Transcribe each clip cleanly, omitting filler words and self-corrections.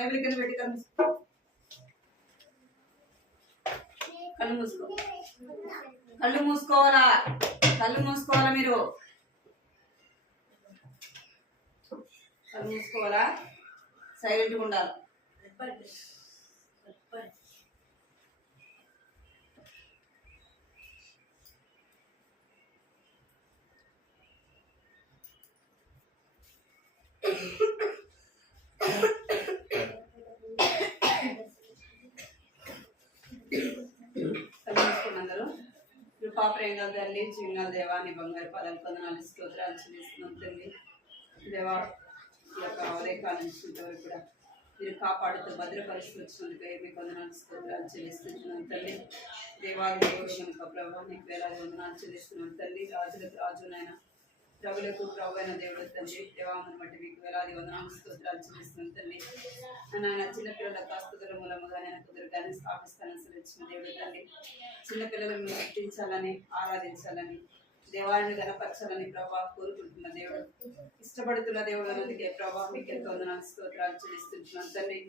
Bible కింద పెట్టి కళ్ళు మూసుకో. కళ్ళు మూసుకోవాలా, కళ్ళు మూసుకోవాలా, మీరు కళ్ళు మూసుకోవాలా, సైలెంట్గా ఉండాలి. పాపరేంగల తల్లి, జీవనాల దేవా, నీ బంగారు పదాలు కొందనాలు స్తోత్రాలు చెల్లిస్తున్నాం తల్లి. దేవా, ఈ యొక్క ఉదయకాల నుంచి ఇంతవరకు కూడా మీరు కాపాడుతూ భద్రపరుస్తూ వచ్చినందుకే మీ కొందనాలు స్తోత్రాలు చెల్లిస్తున్నాం తల్లి. దేవాది దేవుడు కనుక ప్రభావ నీకు వేలాది వందనాలు చెల్లిస్తున్నాం తల్లి. రాజులకు రాజునైనా ప్రభులకు ప్రభు అయిన దేవుడు తండ్రి, దేవామని బట్టి మీకు వేలాది వందనాలు స్తోత్రాలు చెల్లిస్తున్నాం తల్లి. నాయన చిన్నపిల్లల కాస్తుల మూలముగా నేను కుదురుగానే స్థాపిస్తానని సెలవిచ్చిన దేవుడు తండ్రి. చిన్నపిల్లలను గుర్తించాలని, ఆరాధించాలని, దేవాన్ని గణపరచాలని ప్రభావ కోరుకుంటున్న దేవుడు, ఇష్టపడుతున్న దేవుడు అందుకే ప్రభావ మీకు ఎంతో వందనాలు స్తోత్రాలు చెల్లిస్తున్నాం తండ్రి.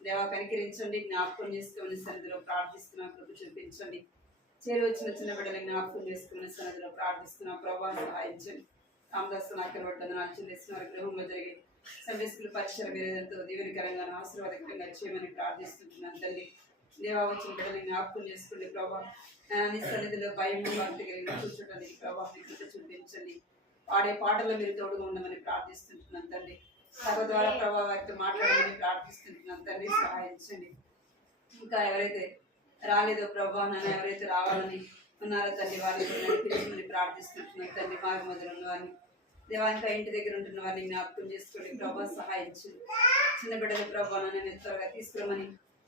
దేవా కనికరించండి, జ్ఞాపకం చేసుకుని సన్నిధిలో ప్రార్థిస్తున్నాం, కృప చూపించండి. చేరు వచ్చిన చిన్న బిడ్డలను జ్ఞాపకం చేసుకుని సన్నిధిలో ప్రార్థిస్తున్నాం ప్రభావ సహాయించండి. రామదాసు నాయకులు వందనాలు చెల్లిస్తున్న వారి గృహంలో జరిగే సండే స్కూల్ పరీక్షల మీరు ఎంతో దీవెనకరంగా ఆశీర్వాదకరంగా చేయమని ప్రార్థిస్తున్నాను తల్లి. దేవా వచ్చిన బిడ్డలను జ్ఞాపకం చేసుకోండి ప్రభావ. నీ సన్నిధిలో భయం భక్తి కలిగిన కూర్చోడానికి ప్రభావ కృప చూపించండి. పాడే పాటల్లో మీరు తోడుగా ఉండమని ప్రార్థిస్తుంటున్నాను తండ్రి. సభ ద్వారా ప్రభావ వారితో మాట్లాడమని ప్రార్థిస్తుంటున్నాను తండ్రి, సహాయించండి. ఇంకా ఎవరైతే రాలేదో ప్రభావ, నన్ను ఎవరైతే రావాలని ఉన్నారో తండ్రి వాళ్ళని నడిపించమని ప్రార్థిస్తుంటున్నాను తండ్రి. మార్గ మధ్యలో ఉన్నవారిని దేవా, ఇంకా ఇంటి దగ్గర ఉంటున్న వారిని జ్ఞాపకం చేసుకోండి ప్రభావ, సహాయించండి. చిన్న బిడ్డల ప్రభావ నన్ను త్వరగా తీసుకురమని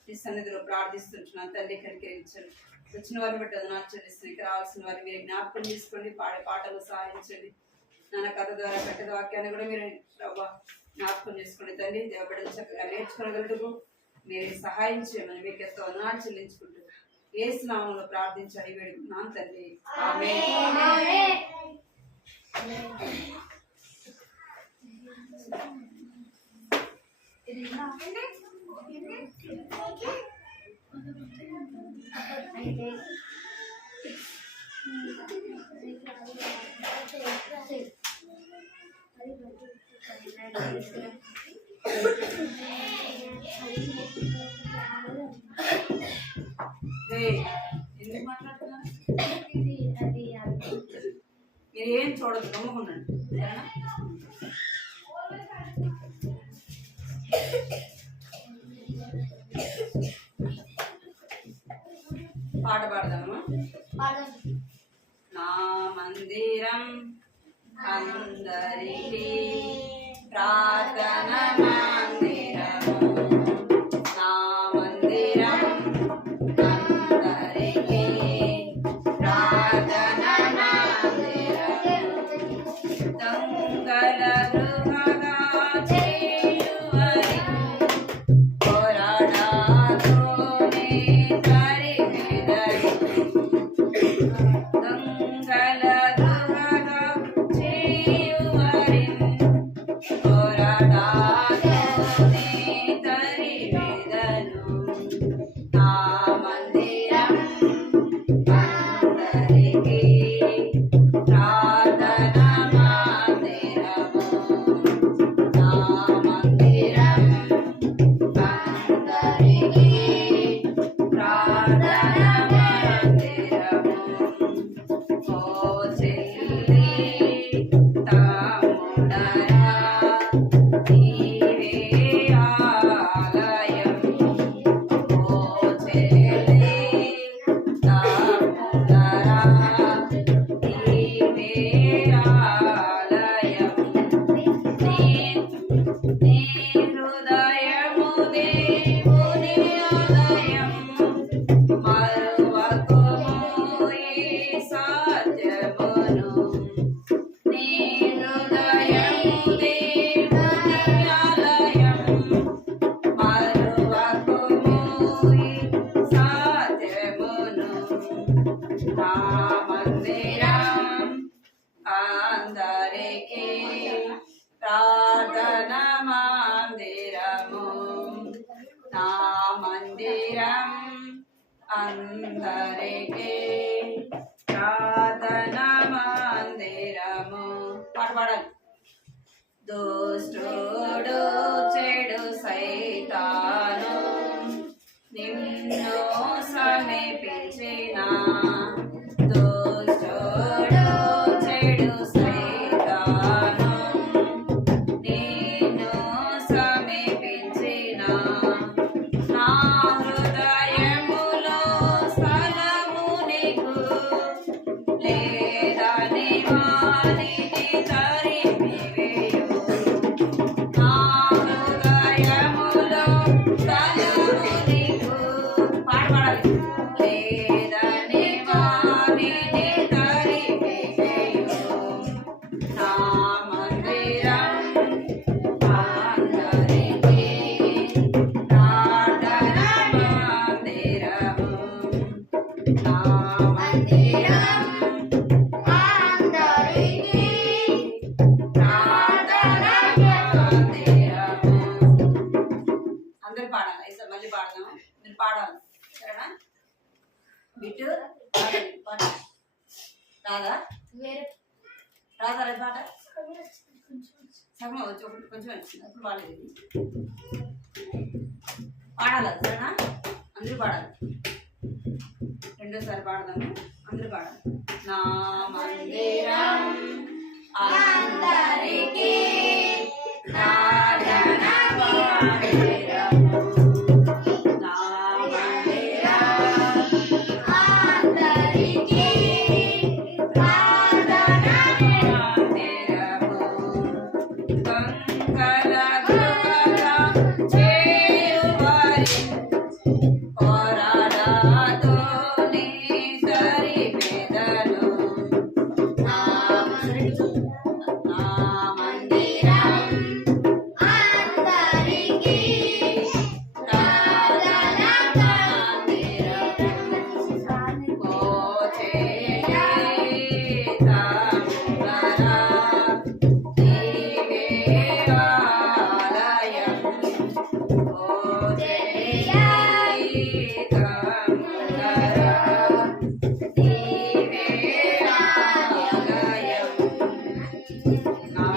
నీ సన్నిధిలో ప్రార్థిస్తుంటున్నాను తండ్రి, కనికరించండి. వచ్చిన వారిని బట్టి అదనాలు చెల్లిస్తుంది. ఇక్కడ రావాల్సిన వారిని మీరు జ్ఞాపకం చేసుకోండి. పాడే పాటలు సహాయించండి. నాన్న కథ ద్వారా పెట్టే వాక్యాన్ని కూడా మీరు ప్రభావ జ్ఞాపకం చేసుకోండి తండ్రి. దేవబిడ్డలు చక్కగా నేర్చుకోగలటకు మీరు సహాయం చేయమని మీకు ఎంతో అదనాలు చెల్లించుకుంటూ యేసు నామములో ప్రార్థించి అడిగి వేడుకున్నాను తండ్రి, ఆమేన్. ఎందుకు మాట్లాడుతున్నారు? మీరు ఏం చూడదు, గమ్ముకుండండి సరేనా? పాట పాడదామా? నా మందిరం అందరికీ ప్రార్థన మందిరం, నా మందిరం అందరికీ ప్రార్థన మందిరం, దొంగల గృహగా చేయువరి పోరాడాలోనే తరిమెదరి, దొంగల గృహగా చేయువరి పోరాడాలోనే నా మందిరం అందరికీ ప్రార్థన మందిరము. పాట పాడాలి. దుష్టుడు చెడు సైతాను నిన్ను సమీపించిన దుష్టుడు చెడు సైతాను నిన్ను సమీపించిన నా హృదయములో స్థలము నీకు లేదని వానిని తరిమివేయు. నా హృదయములో స్థలము నీకు పాట పాడాలి. లేదని వానిని తరిమివేయు. నా మందిరం అందరికీ ప్రార్థన మందిరము. నా మందిరం అందరికీ ప్రార్థన మందిరము. అందరు పాడాలి. అయితే మళ్ళీ పాడదాం. మీరు పాడాలి సరేనా? బిట్టు పాట రాదా? రాదా రేపు పాట సగం వచ్చి ఒకటి కొంచెం వచ్చింది. అప్పుడు పాడలేదు. పాడాలి సరేనా? అందరూ పాడాలి. రెండోసారి పాడదాము. అందరూ పాడాలి. నా మందిరం అందరికీ ప్రార్థన మందిరము. నా మందిరం అందరికీ ప్రార్థన మందిరము. గంగల గృహల చేయువారి పోరాడాతో నీ తరిమెదను. నా మందిరం అందరికీ ప్రార్థన మందిరము. ఓ చేయేతముగరా నీవే ఆలయం. ఓ చేయేతముగరా నీవే ఆలయం. నా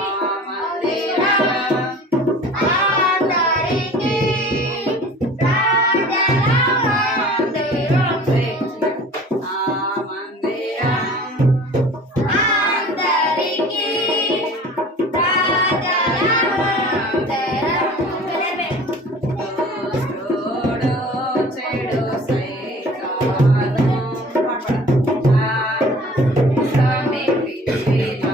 మందిరం అందరికీ ప్రార్థన మందిరము. నా మందిరం అందరికీ ప్రార్థన మందిరము. దుష్టుడు చెడు సైతాను సమీపించిన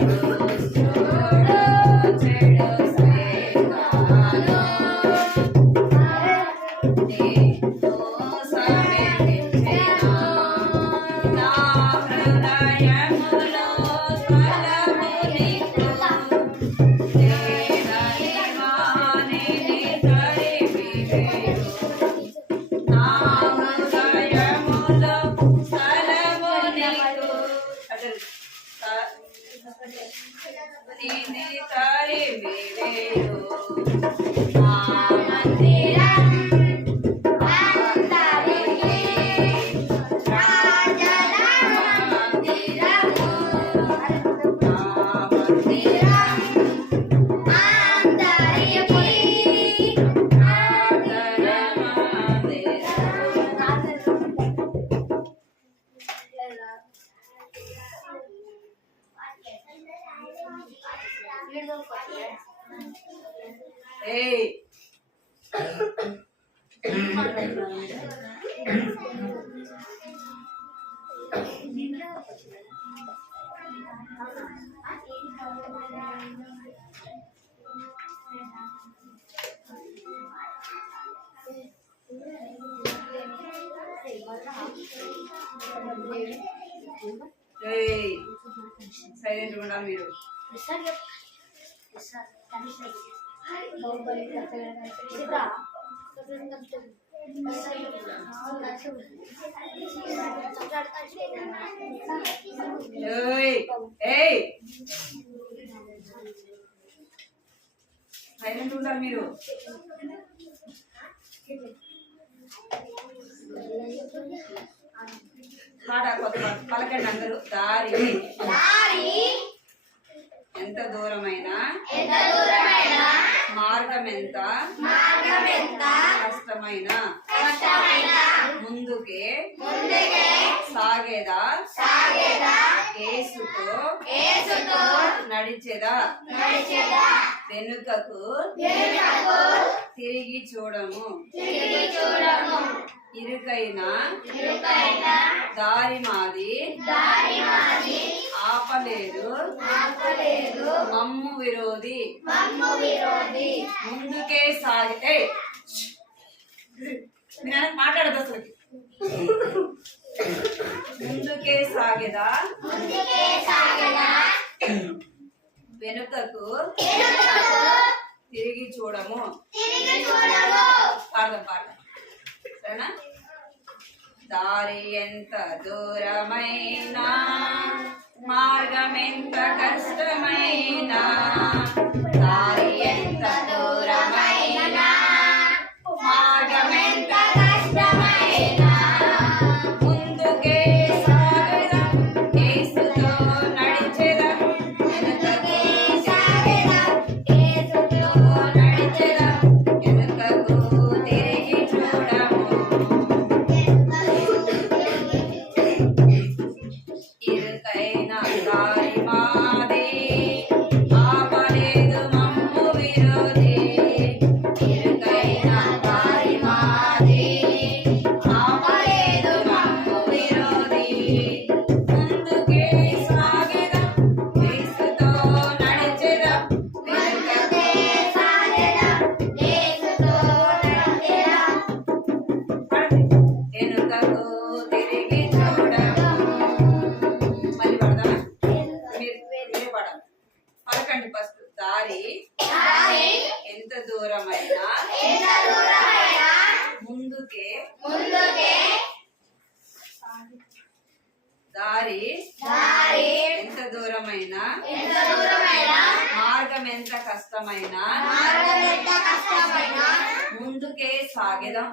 దుష్టుడు చెడు సైతాను నిన్ను సమీపించిన నా హృదయములో స్థలము నీకు లేదని వానిని తరిమివేయు. నా హృదయములో స్థలము నీకు నిన్ను తరిమివేయు. నా మందిరం అందరికీ ప్రార్థన మందిరము. నా మందిరం అందరికీ ప్రార్థన మందిరము. ఏయ్ సైలెంట్ ఉండాలి మీరు. సైలెంట్ ఉండాలి మీరు. పాట కొత్త పాట పలకండి అందరూ. దారి ఎంత దూరమైనా మార్గం ఎంత కష్టమైన ముందుకే సాగేదా యేసుతో నడిచెదా వెనుకకు తిరిగి చూడము ఇరుకైన దారి మాది ఆపలేదు మమ్ము విరోధి ముందుకే సాగితే మాట్లాడదు అసలు ముందుకే సాగేదా వెనుకకు తిరిగి చూడము. పాడదాం పాడదాం సరేనా. దారి ఎంత దూరమైనా మార్గం ఎంత కష్టమైనా దారి ఎంత దూరమైనా మార్గం ఎంత కష్టమైనా ముందుకే సాగేదా యేసుతో నడిచెదా వెనుకకు సాగేదా యేసుతో నడిచెదా వెనుకకు తిరిగి చూడము ఇరుకైన దారి మాది ఆపలేదు మమ్ము విరోధి ఇరుకైన దారి మాది ఆపలేదు మమ్ము విరోధి ముందుకే సాగెదా యేసుతో నడిచెదా వెనుకకే సాగెదా యేసుతో నడిచెదా వెనుకకు తిరిగి చూడము. మళ్ళీ పడదామా? మీరు పడాలి. పలకండి ఫస్ట్. దారి ఎంత దూరమైనా ముందుకే దారి ఎంత దూరమైనా మార్గం ఎంత కష్టమైనా ముందుకే సాగెదాం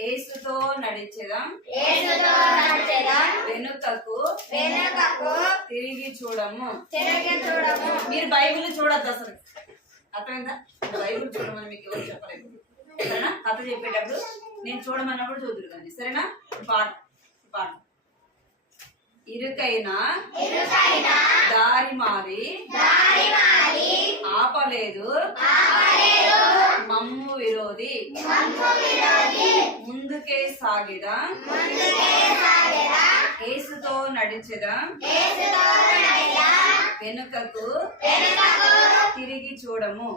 యేసుతో నడిచెదాం వెనుకకు తిరిగి చూడము. మీరు బైబిల్ చూడద్దు అసలు, అర్థమైందా? బైబిల్ చూడమని మీకు ఎవరు చెప్పలేదు సరేనా. కథ చెప్పేటప్పుడు నేను చూడమన్నప్పుడు చూదురు కానీ సరేనా. పాట పాట ఇరుకైన దారి మారి ఆపలేదు మమ్ము విరోధి ముందుకే సాగిదా యేసుతో నడిచెదా వెనుకకు తిరిగి చూడము.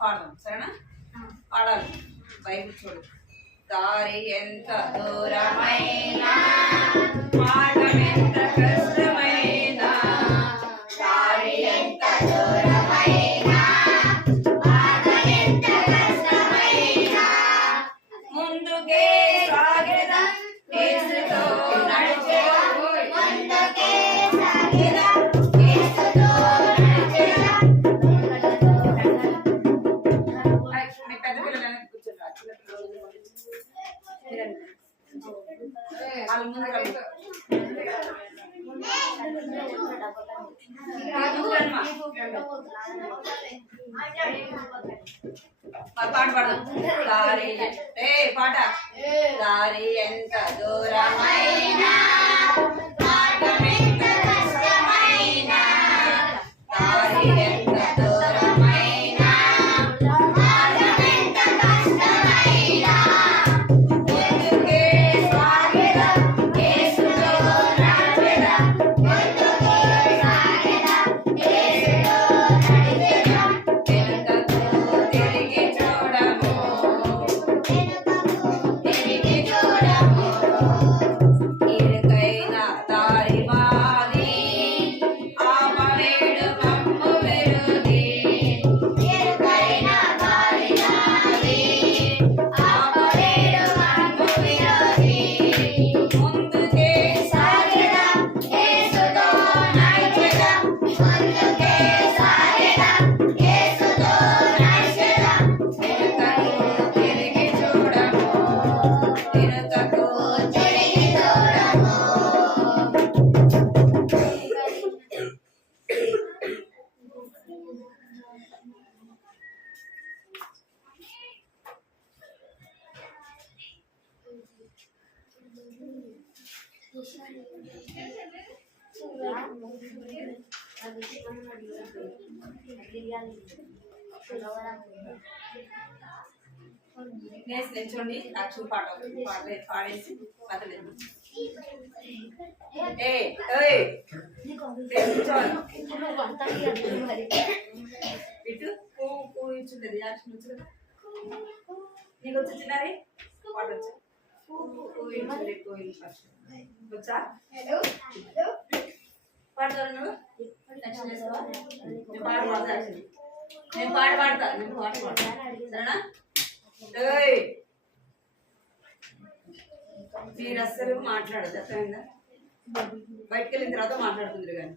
పాడదాం సరేనా. పాడాలి. బైబిల్ చూడు. దారి ఎంత దూరమైనా మార్గం ఎంత కష్టమైనా దారి ఎంత దూరమైనా మార్గం ఎంత కష్టమైనా ముందుకే సాగెదా యేసుతో నడిచెదా ముందుకే సాగెదా యేసుతో నడిచెదా. మీ పెద్ద పిల్లలు కూర్చోండి. చిన్న పిల్లలు వాళ్ళ ముందు పాట పాడదాం. దారి పాట దారి ఎంత దూరమైనా మార్గం ఎంత కష్టమైనా దారి ఎంత దూరమైనా మార్గం ఎంత కష్టమైనా ముందుకే సాగెదా యేసుతో నడిచెదా ముందుకే సాగెదా యేసుతో నడిచెదా వెనుకకు తిరిగి చూడము తిరిగి చూడము ఇరుకైన నిల్చోండి. యాక్షన్ పాడేసి కథలేదు. ఇటు కూర్చుంటది యాక్షన్ వచ్చు కదా. నీకు వచ్చి చిన్నారి పాట వచ్చా? వచ్చా పాడతాను నువ్వు? నేను పాట పాడతా. నేను పాట పాడతా. నేను పాట పాడతా సరేనా? మీరు అస్సలు మాట్లాడదు అర్థమైందా? బయటకు వెళ్ళిన తర్వాత మాట్లాడుతుంది కానీ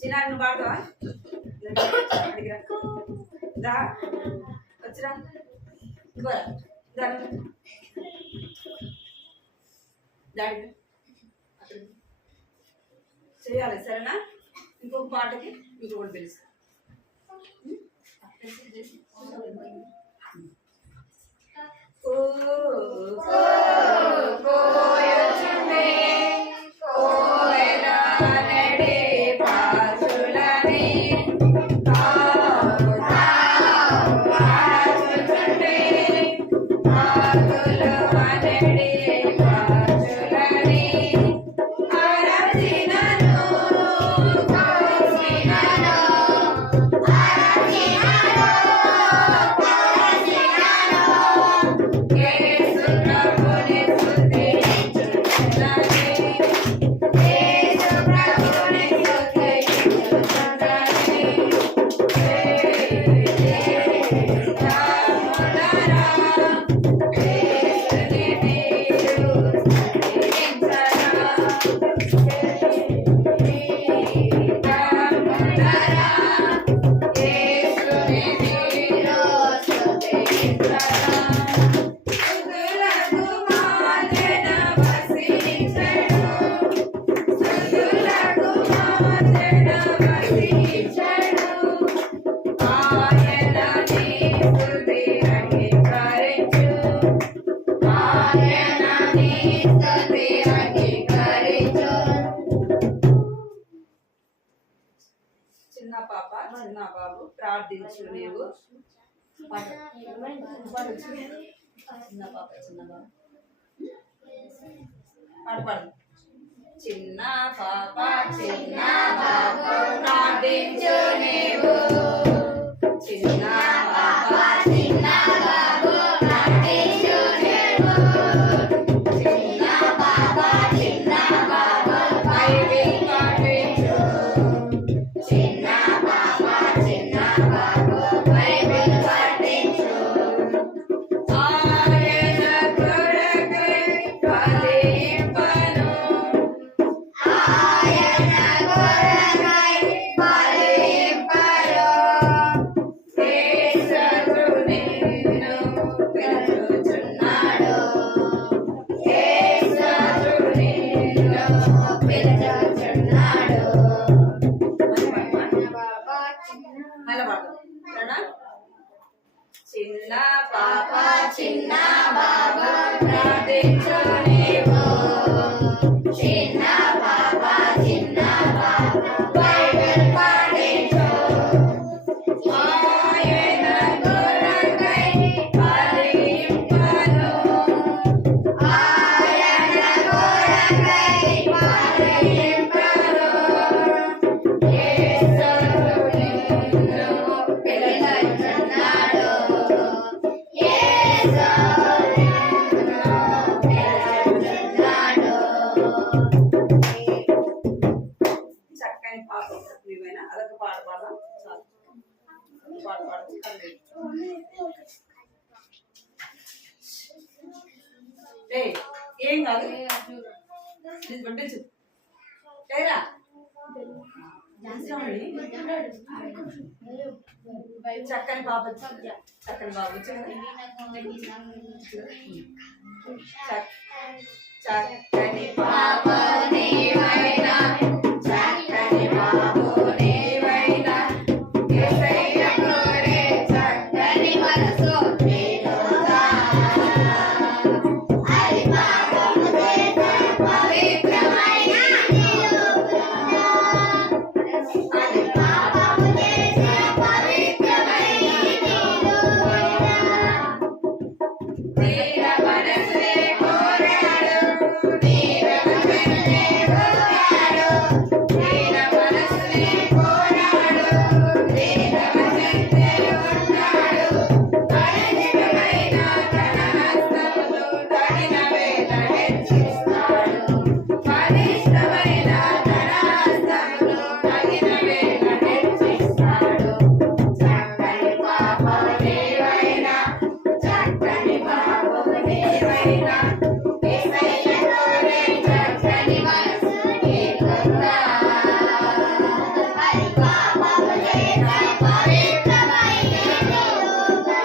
చిన్న నువ్వు పాడతావా? దా వచ్చిరా దాడి చేయాలి సరేనా? ఇంకొక పాటకి ఇంకొకటి తెలుసు. చిన్న పాప చిన్న బాబు ప్రార్థించు నీవు. చిన్న పాప చిన్న బాబు పాట పాడు. చిన్న పాప చిన్న బాబు ప్రార్థించు నీవు. చిన్న పాప చిన్న బాబు ప్రార్థించు నీవు. చిన్న పాప చిన్న బాబు బైబిల్ పఠించు. చిన్న పాప చిన్న బాబు బైబిల్ చిన్న పాప చిన్న బాబు ప్రార్థించు నీవు చిన్న పాప చిన్న బాబు బైబిల్ పాడించు ఆయన కొరకై ఫలింపను ఆయన కొరకై ఫలింపను యేసు నిన్ను పిలుచుచున్నాడు యేసు నిన్ను పిలుచుచున్నాడు. చక్కని పాట నీవైనా అదొక పాట పాడదాం. చాలు పాట పాడచ్చు. ఏం కాదు పట్టించు లేరా చక్కని బాబు చక్కని బాబు చక్కని బాబు నీవైనా చక్కని బాబు నీవైనా యేసయ్య కోరే చక్కని మనసు నీలోగా అది పాపము చేసే పవిత్రమైన నీలోగా అది పాపము చేసే పవిత్రమైన నీలోగా తీర మనసునే కోరాడు తీర మనసునే కోరాడు తీర మనసునే కోరాడు తీర మనసునే ఉన్నాడు పవిత్రమైన తన హస్తములు తగిన వేళ హెచ్చిస్తాడు పవిత్రమైన తన హస్తములు తగిన వేళ హెచ్చిస్తాడు. చక్కని పాప నీవైనా చక్కని బాబు నీవైనా యేసయ్య కోరే చక్కని మనసు నీకుందా అది పాపము చేసే పవిత్రమైన నీలోగా.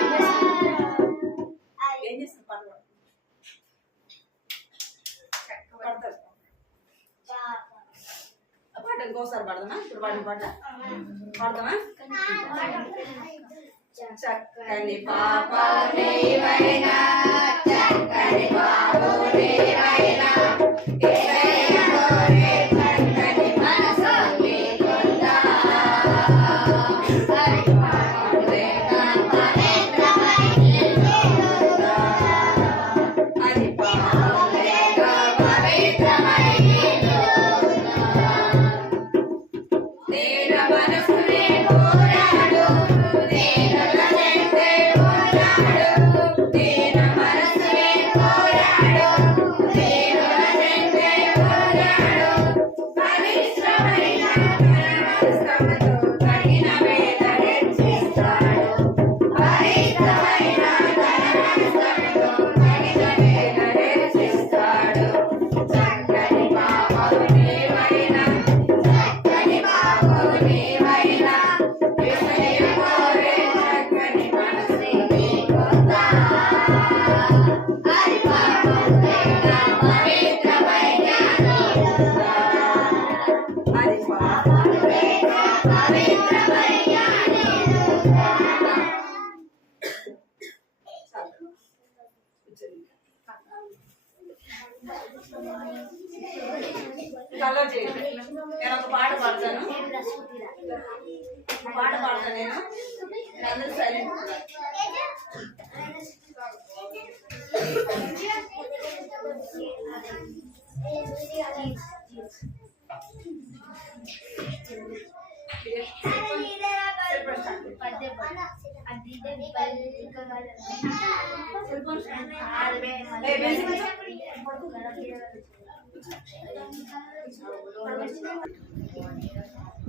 ఏం చేస్తారు పాట పాడతారు ఆ పాట ఇంకోసారి పాడదామా? ఇప్పుడు పాడిన పాట పాడదామా? చక్కని పాప నీవైనా చక్కని బాబు నీవైనా యేసయ్య కోరే చక్కని మనసు నీకుందా అది పాపము లేక పవిత్రమైన నీలోగా అది పాపము లేక పవిత్రమైన నీలోగా తీర మనసునే కోరాడు తీర మనసునే ఉన్నాడు తీర మనసునే కోరాడు తీర మనసునే ఉన్నాడు పవిత్రమైన తన హస్తముతో తగిన వేళ హెచ్చిస్తాడు పవిత్రమైన తన హస్తముతో తగిన వేళ హెచ్చిస్తాడు. చక్కని బాబు నీవైనా చక్కని బాబు నీవైనా యేసయ్య కోరే చక్కని మనసు నీకుందా అది పాపము లేక పవిత్రమైన నీలోగా అది పాపము లేక పవిత్రమైన నీలోగా. కల్లో చేయండి. నేను ఒక పాట పాడతాను పాట పాడతాను నేను అందరూ సైలెంట్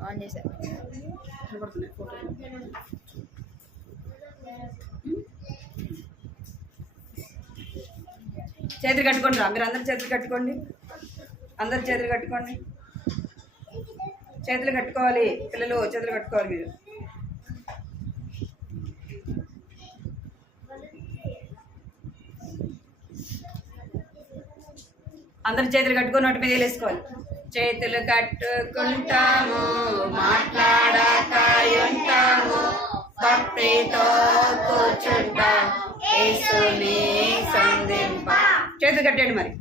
ఆన్ చేశా. చేతులు కట్టుకోండి రా మీరు అందరు చేతులు కట్టుకోండి అందరు చేతులు కట్టుకోండి చేతులు కట్టుకోవాలి పిల్లలు చేతులు కట్టుకోవాలి మీరు అందరు చేతులు కట్టుకొని నోటి మీద వేసుకోవాలి చేతులు కట్టుకుంటాము మాట్లాడక ఉంటాము భక్తితో కూర్చుంటాం యేసుని సంధింప. చేతులు కట్టండి మరి,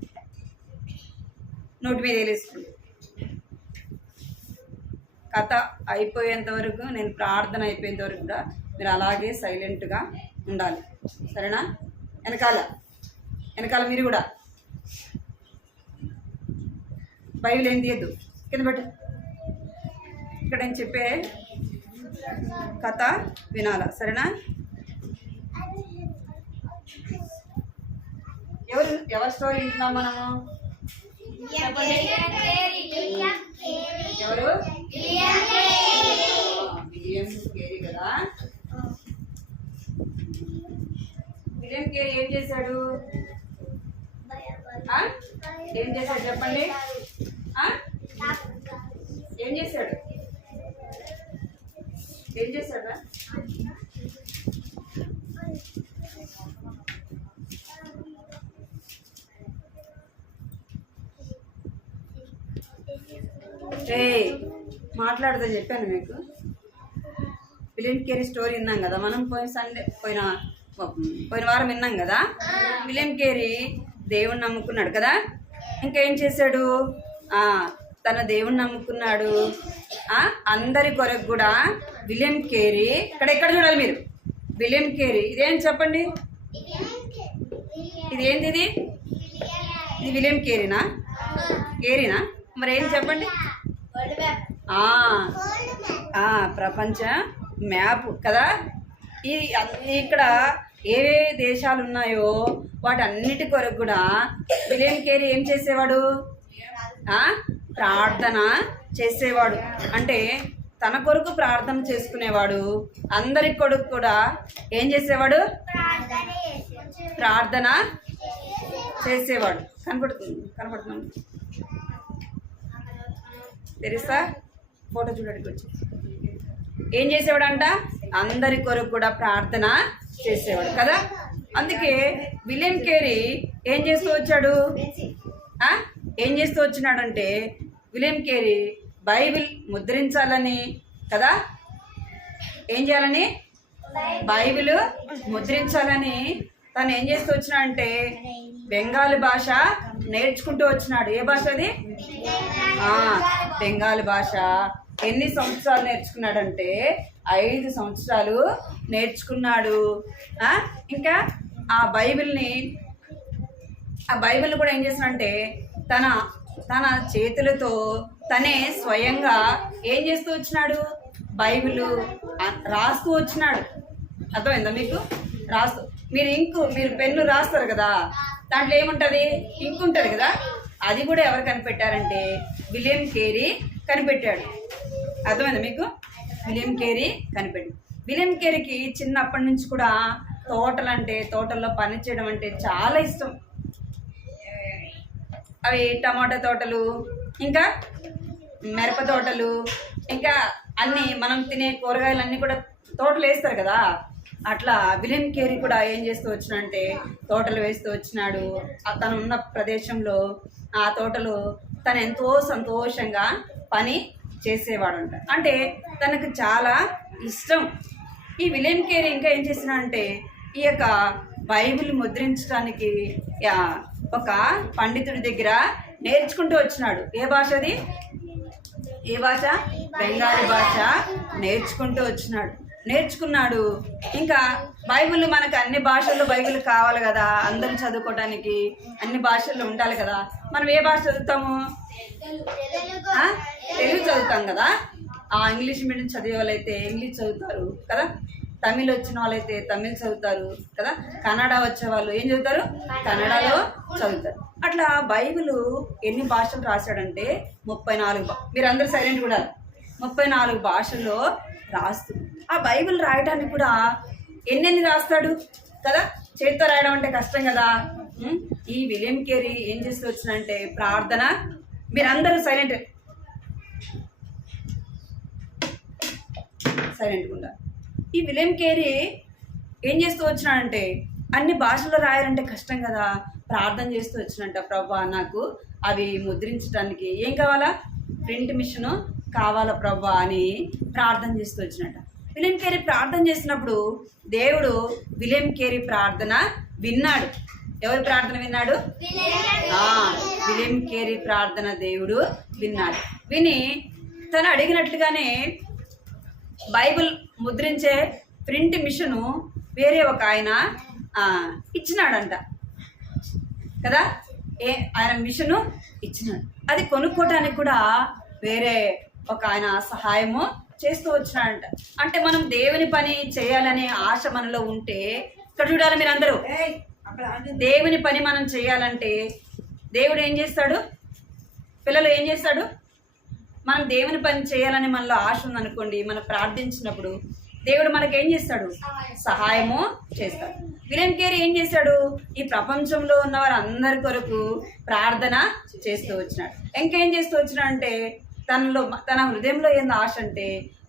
నోటి మీద వేలేసుకోండి. కథ అయిపోయేంత వరకు, నేను ప్రార్థన అయిపోయేంత వరకు కూడా మీరు అలాగే సైలెంట్గా ఉండాలి, సరేనా? వెనకాల మీరు కూడా బైబిల్ ఏం తీయద్దు, కింద పెట్టు. ఇక్కడ నేను చెప్పే కథ వినాలా, సరేనా? ఎవరి స్టోరీ వింటున్నాం మనము? ఎవరు? విలియం కేరీ కదా. విలియం కేరీ ఏం చేశాడు? ఏం చేశాడు చెప్పండి? ఏం చేశాడు? మాట్లాడదని చెప్పాను మీకు. విలియం కేరీ స్టోరీ విన్నాం కదా మనం, పోయిన వారం విన్నాం కదా. విలియం కేరీ దేవుణ్ణి నమ్ముకున్నాడు కదా. ఇంకేం చేశాడు? తన దేవుణ్ణి నమ్ముకున్నాడు. అందరి కొరకు కూడా విలియం కేరీ, ఎక్కడ చూడాలి మీరు? విలియం కేరీ ఇదేం చెప్పండి? ఇదేంది? ఇది విలియం కేరీనా? మరి ఏం చెప్పండి? ప్రపంచ మ్యాప్ కదా. ఇక్కడ ఏ దేశాలు ఉన్నాయో వాటన్నిటి కొరకు కూడా విలియం కేరీ ఏం చేసేవాడు? ప్రార్థన చేసేవాడు. అంటే తన కొరకు ప్రార్థన చేసుకునేవాడు. అందరి కొరకు కూడా ఏం చేసేవాడు? ప్రార్థన చేసేవాడు. కనపడుతుంది తెలుసా? ఫోటో చూడడానికి వచ్చి ఏం చేసేవాడంట? అందరి కొరకు కూడా ప్రార్థన చేసేవాడు కదా. అందుకే విలియం కేరీ ఏం చేస్తూ వచ్చినాడంటే విలియం కేరీ బైబిల్ ముద్రించాలని కదా. ఏం చేయాలని? బైబిల్ ముద్రించాలని తను ఏం చేస్తూ వచ్చినాడంటే బెంగాలీ భాష నేర్చుకుంటూ వచ్చినాడు. ఏ భాష అది? బెంగాలీ భాష. ఎన్ని సంవత్సరాలు నేర్చుకున్నాడంటే 5 సంవత్సరాలు నేర్చుకున్నాడు. ఇంకా ఆ బైబిల్ని కూడా ఏం చేస్తున్నాడంటే తన చేతులతో తనే స్వయంగా ఏం చేస్తూ వచ్చినాడు? బైబిల్ రాస్తూ వచ్చినాడు. అర్థమైందా మీకు? మీరు పెన్ను రాస్తారు కదా, దాంట్లో ఏముంటుంది? ఇంకు ఉంటుంది కదా. అది కూడా ఎవరు కనిపెట్టారంటే విలియం కేరీ కనిపెట్టాడు. అర్థమైందా మీకు? విలియం కేరీ కనిపెట్టాడు. విలియం కేరీకి చిన్నప్పటి నుంచి కూడా తోటల్లో పని చేయడం అంటే చాలా ఇష్టం. అవి టమాటా తోటలు, ఇంకా మిరప తోటలు, ఇంకా అన్నీ మనం తినే కూరగాయలన్నీ కూడా తోటలు వేస్తారు కదా. అట్లా విలియం కేరీ కూడా ఏం చేస్తూ వచ్చినంటే తోటలు వేస్తూ వచ్చినాడు. తను ఉన్న ప్రదేశంలో ఆ తోటలు తను ఎంతో సంతోషంగా పని చేసేవాడంట. అంటే తనకు చాలా ఇష్టం. ఈ విలియం కేరీ ఇంకా ఏం చేసినాడంటే ఈ యొక్క బైబిల్ ముద్రించడానికి ఒక పండితుడి దగ్గర నేర్చుకుంటూ వచ్చినాడు. ఏ భాష అది? బెంగాలీ భాష నేర్చుకుంటూ నేర్చుకున్నాడు. ఇంకా బైబిల్ మనకు అన్ని భాషల్లో బైబిల్ కావాలి కదా, అందరూ చదువుకోవడానికి అన్ని భాషల్లో ఉండాలి కదా. మనం ఏ భాష చదువుతాము? తెలుగు చదువుతాం కదా. ఇంగ్లీష్ మీడియం చదివే వాళ్ళైతే ఇంగ్లీష్ చదువుతారు కదా, తమిళ్ వచ్చిన వాళ్ళైతే తమిళ్ చదువుతారు కదా, కన్నడ వచ్చే వాళ్ళు ఏం చదువుతారు? కన్నడలో చదువుతారు. అట్లా బైబిల్ ఎన్ని భాషలు రాశాడంటే 34. మీరందరూ సైలెంట్ కూడా 34 భాషల్లో రాస్తూ ఆ బైబిల్ రాయడానికి కూడా ఎన్నెన్ని రాస్తాడు కదా. చేతితో రాయడం అంటే కష్టం కదా. ఈ విలియం కేరీ ఏం చేస్తూ వచ్చినంటే ప్రార్థన. మీరందరూ సైలెంట్గా ఉండాలి. ఈ విలియం కేరీ ఏం చేస్తూ వచ్చినాడంటే అన్ని భాషల్లో రాయాలంటే కష్టం కదా. ప్రార్థన చేస్తూ వచ్చినట్ట, ప్రభా నాకు అవి ముద్రించడానికి ఏం కావాలా? ప్రింట్ మిషన్ కావాలా ప్రభా అని ప్రార్థన చేస్తూ వచ్చినట్ట. విలియం కేరీ ప్రార్థన చేసినప్పుడు దేవుడు విలియం కేరీ ప్రార్థన విన్నాడు. ఎవరి ప్రార్థన విన్నాడు? విలియం కేరీ ప్రార్థన దేవుడు విన్నాడు. విని తను అడిగినట్లుగానే బైబిల్ ముద్రించే ప్రింట్ మిషను వేరే ఒక ఆయన ఇచ్చినాడంట కదా. ఆయన మిషను ఇచ్చినాడు. అది కొనుక్కోవటానికి కూడా వేరే ఒక ఆయన సహాయము చేస్తూ వచ్చినాడంట. అంటే మనం దేవుని పని చేయాలనే ఆశ మనలో ఉంటే, ఇక్కడ చూడాలి మీరు అందరూ, దేవుని పని మనం చేయాలంటే దేవుడు ఏం చేస్తాడు? పిల్లలు ఏం చేస్తాడు? మనం దేవుని పని చేయాలని మనలో ఆశ ఉందనుకోండి, మనం ప్రార్థించినప్పుడు దేవుడు మనకేం చేస్తాడు? సహాయము చేస్తాడు. విలియం కేరీ ఏం చేశాడు? ఈ ప్రపంచంలో ఉన్న వారందరి కొరకు ప్రార్థన చేస్తూ వచ్చినాడు. ఇంకేం చేస్తూ వచ్చినాడు అంటే తన హృదయంలో ఏంది ఆశ అంటే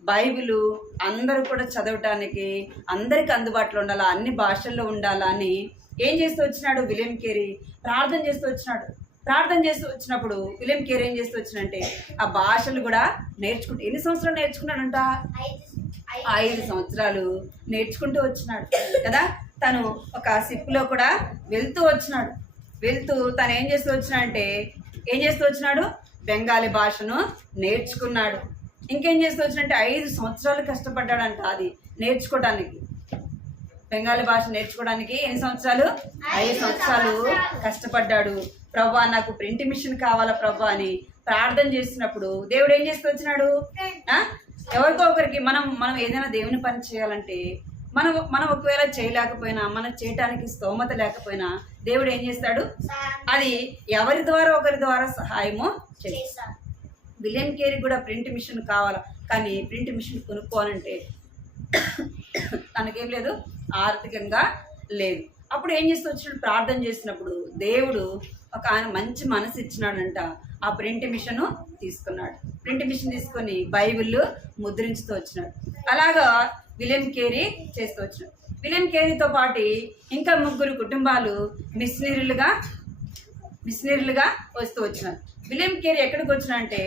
బైబిలు అందరూ కూడా చదవటానికి, అందరికి అందుబాటులో ఉండాలా, అన్ని భాషల్లో ఉండాలా అని ఏం చేస్తూ వచ్చినాడు? విలియం కేరీ ప్రార్థన చేస్తూ వచ్చినాడు. ప్రార్థన చేస్తూ వచ్చినప్పుడు విలియం కేరీ ఏం చేస్తూ వచ్చినంటే ఆ భాషలు కూడా నేర్చుకుంటూ, ఎన్ని సంవత్సరాలు నేర్చుకున్నాడంట? 5 సంవత్సరాలు నేర్చుకుంటూ వచ్చినాడు కదా. తను ఒక సిప్లో కూడా వెళ్తూ వచ్చినాడు. వెళ్తూ తను ఏం చేస్తూ వచ్చినాడంటే బెంగాలీ భాషను నేర్చుకున్నాడు. ఇంకేం చేస్తూ వచ్చినంటే 5 సంవత్సరాలు కష్టపడ్డాడంట అది నేర్చుకోవడానికి. బెంగాలీ భాష నేర్చుకోవడానికి ఎన్ని సంవత్సరాలు? 5 సంవత్సరాలు కష్టపడ్డాడు. ప్రభా నాకు ప్రింట్ మిషన్ కావాలా ప్రభా అని ప్రార్థన చేసినప్పుడు దేవుడు ఏం చేస్తూ వచ్చినాడు? ఎవరికో ఒకరికి మనం ఏదైనా దేవుని పని చేయాలంటే మనం ఒకవేళ చేయలేకపోయినా, మనం చేయటానికి స్తోమత లేకపోయినా దేవుడు ఏం చేస్తాడు? అది ఎవరి ద్వారా ఒకరి ద్వారా సహాయము చేస్తాడు. విలియం కేరీ కూడా ప్రింట్ మిషన్ కావాలా, కానీ ప్రింట్ మిషన్ కొనుక్కోవాలంటే తనకేం లేదు, ఆర్థికంగా లేదు. అప్పుడు ఏం చేస్తూ వచ్చినాడు? ప్రార్థన చేసినప్పుడు దేవుడు ఒక ఆయన మంచి మనసు ఇచ్చినాడంట. ఆ ప్రింట్ మిషను తీసుకున్నాడు. ప్రింట్ మిషన్ తీసుకొని బైబిల్ ముద్రించుతూ వచ్చినాడు. అలాగా విలియం కేరీ చేస్తూ వచ్చినాడు. విలియం కేరీతో పాటు ఇంకా 3 కుటుంబాలు మిషనరీలుగా వస్తూ వచ్చినారు. విలియం కేరీ ఎక్కడికి వచ్చినాడంటే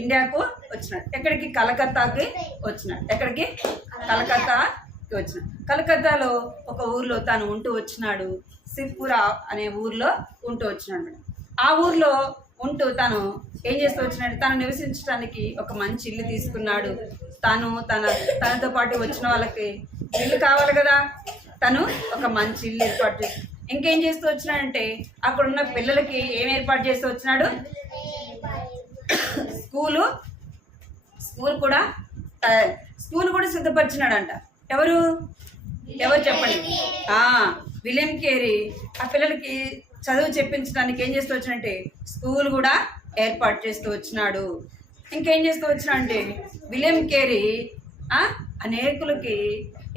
ఇండియాకు వచ్చినాడు. ఎక్కడికి? కలకత్తాకి వచ్చినాడు. ఎక్కడికి? కలకత్తాకి వచ్చినాడు. కలకత్తాలో ఒక ఊర్లో తాను ఉంటూ వచ్చినాడు. సిర్పురా అనే ఊర్లో ఉంటూ వచ్చినాడు. ఆ ఊర్లో ఉంటూ తను ఏం చేస్తూ వచ్చినాడు? తను నివసించడానికి ఒక మంచి ఇల్లు తీసుకున్నాడు. తనతో పాటు వచ్చిన వాళ్ళకి ఇల్లు కావాలి కదా, తను ఒక మంచి ఇల్లు ఏర్పాటు చేసి ఇంకేం చేస్తూ వచ్చినాడంటే అక్కడ ఉన్న పిల్లలకి ఏం ఏర్పాటు చేస్తూ వచ్చినాడు? స్కూల్ కూడా సిద్ధపరిచినాడంట. ఎవరు చెప్పండి? విలియం కేరీ ఆ పిల్లలకి చదువు చెప్పించడానికి ఏం చేస్తూ వచ్చినంటే స్కూల్ కూడా ఏర్పాటు చేస్తూ వచ్చినాడు. ఇంకేం చేస్తూ వచ్చినాడంటే విలియం కేరీ అనేకులకి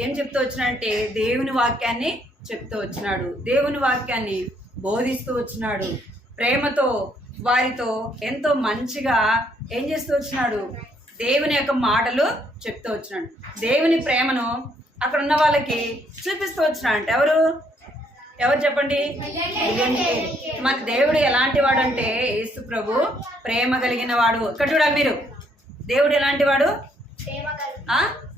ఏం చెప్తూ వచ్చినాడంటే దేవుని వాక్యాన్ని చెప్తూ వచ్చినాడు. దేవుని వాక్యాన్ని బోధిస్తూ వచ్చినాడు. ప్రేమతో వారితో ఎంతో మంచిగా ఏం చేస్తూ వచ్చినాడు? దేవుని యొక్క మాటలు చెప్తూ వచ్చినాడు. దేవుని ప్రేమను అక్కడ ఉన్న వాళ్ళకి చూపిస్తూ వచ్చినాడంట. ఎవరు చెప్పండి? మన దేవుడు ఎలాంటి వాడు అంటే యేసు ప్రభు ప్రేమ కలిగిన వాడు. ఇక్కడ చూడాలి మీరు, దేవుడు ఎలాంటి వాడు?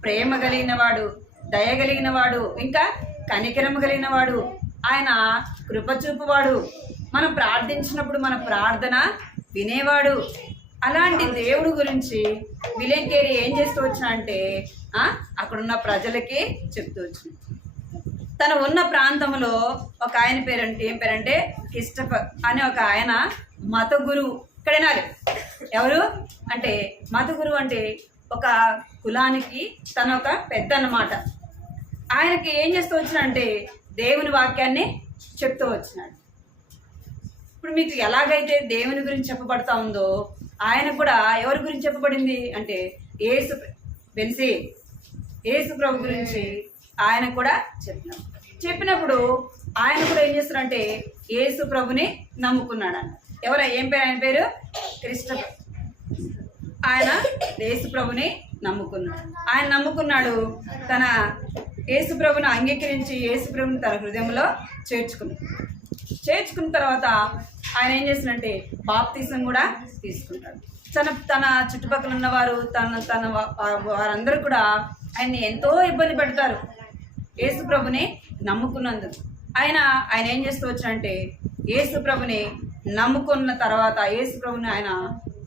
ప్రేమ కలిగిన వాడు, దయ కలిగిన వాడు, ఇంకా కనికరము కలిగిన వాడు. ఆయన కృప చూపువాడు. మనం ప్రార్థించినప్పుడు మన ప్రార్థన వినేవాడు. అలాంటి దేవుడు గురించి విలియం కేరీ ఏం చేస్తూ వచ్చినా అంటే అక్కడున్న ప్రజలకి చెప్తూ వచ్చిన. తను ఉన్న ప్రాంతంలో ఒక ఆయన ఏం పేరంటే క్రిస్టఫర్ అనే ఒక ఆయన మత గురువు. ఇక్కడ వినాలి, ఎవరు అంటే మత గురువు అంటే ఒక కులానికి తన ఒక పెద్ద అన్నమాట. ఆయనకి ఏం చేస్తూ వచ్చినంటే దేవుని వాక్యాన్ని చెప్తూ వచ్చినాడు. ఇప్పుడు మీకు ఎలాగైతే దేవుని గురించి చెప్పబడతా ఉందో ఆయన కూడా ఎవరి గురించి చెప్పబడింది అంటే యేసు ప్రభు గురించి ఆయన కూడా చెప్పినప్పుడు ఆయన కూడా ఏం చేస్తారంటే యేసు ప్రభుని నమ్ముకున్నాడు అంట. ఏం పేరు? ఆయన పేరు క్రిస్టఫర్. ఆయన యేసు ప్రభుని నమ్ముకున్నాడు. తన యేసు ప్రభుని అంగీకరించి యేసు ప్రభుని తన హృదయంలో చేర్చుకున్న తర్వాత ఆయన ఏం చేస్తాడంటే బాప్తిసం కూడా తీసుకుంటాడు. తన చుట్టుపక్కల ఉన్నవారు వారందరూ కూడా ఆయన్ని ఎంతో ఇబ్బంది పెడతారు యేసు ప్రభుని నమ్ముకున్నందుకు. ఆయన ఏం చేస్తూ వచ్చారంటే యేసు ప్రభుని నమ్ముకున్న తర్వాత, యేసు ప్రభుని ఆయన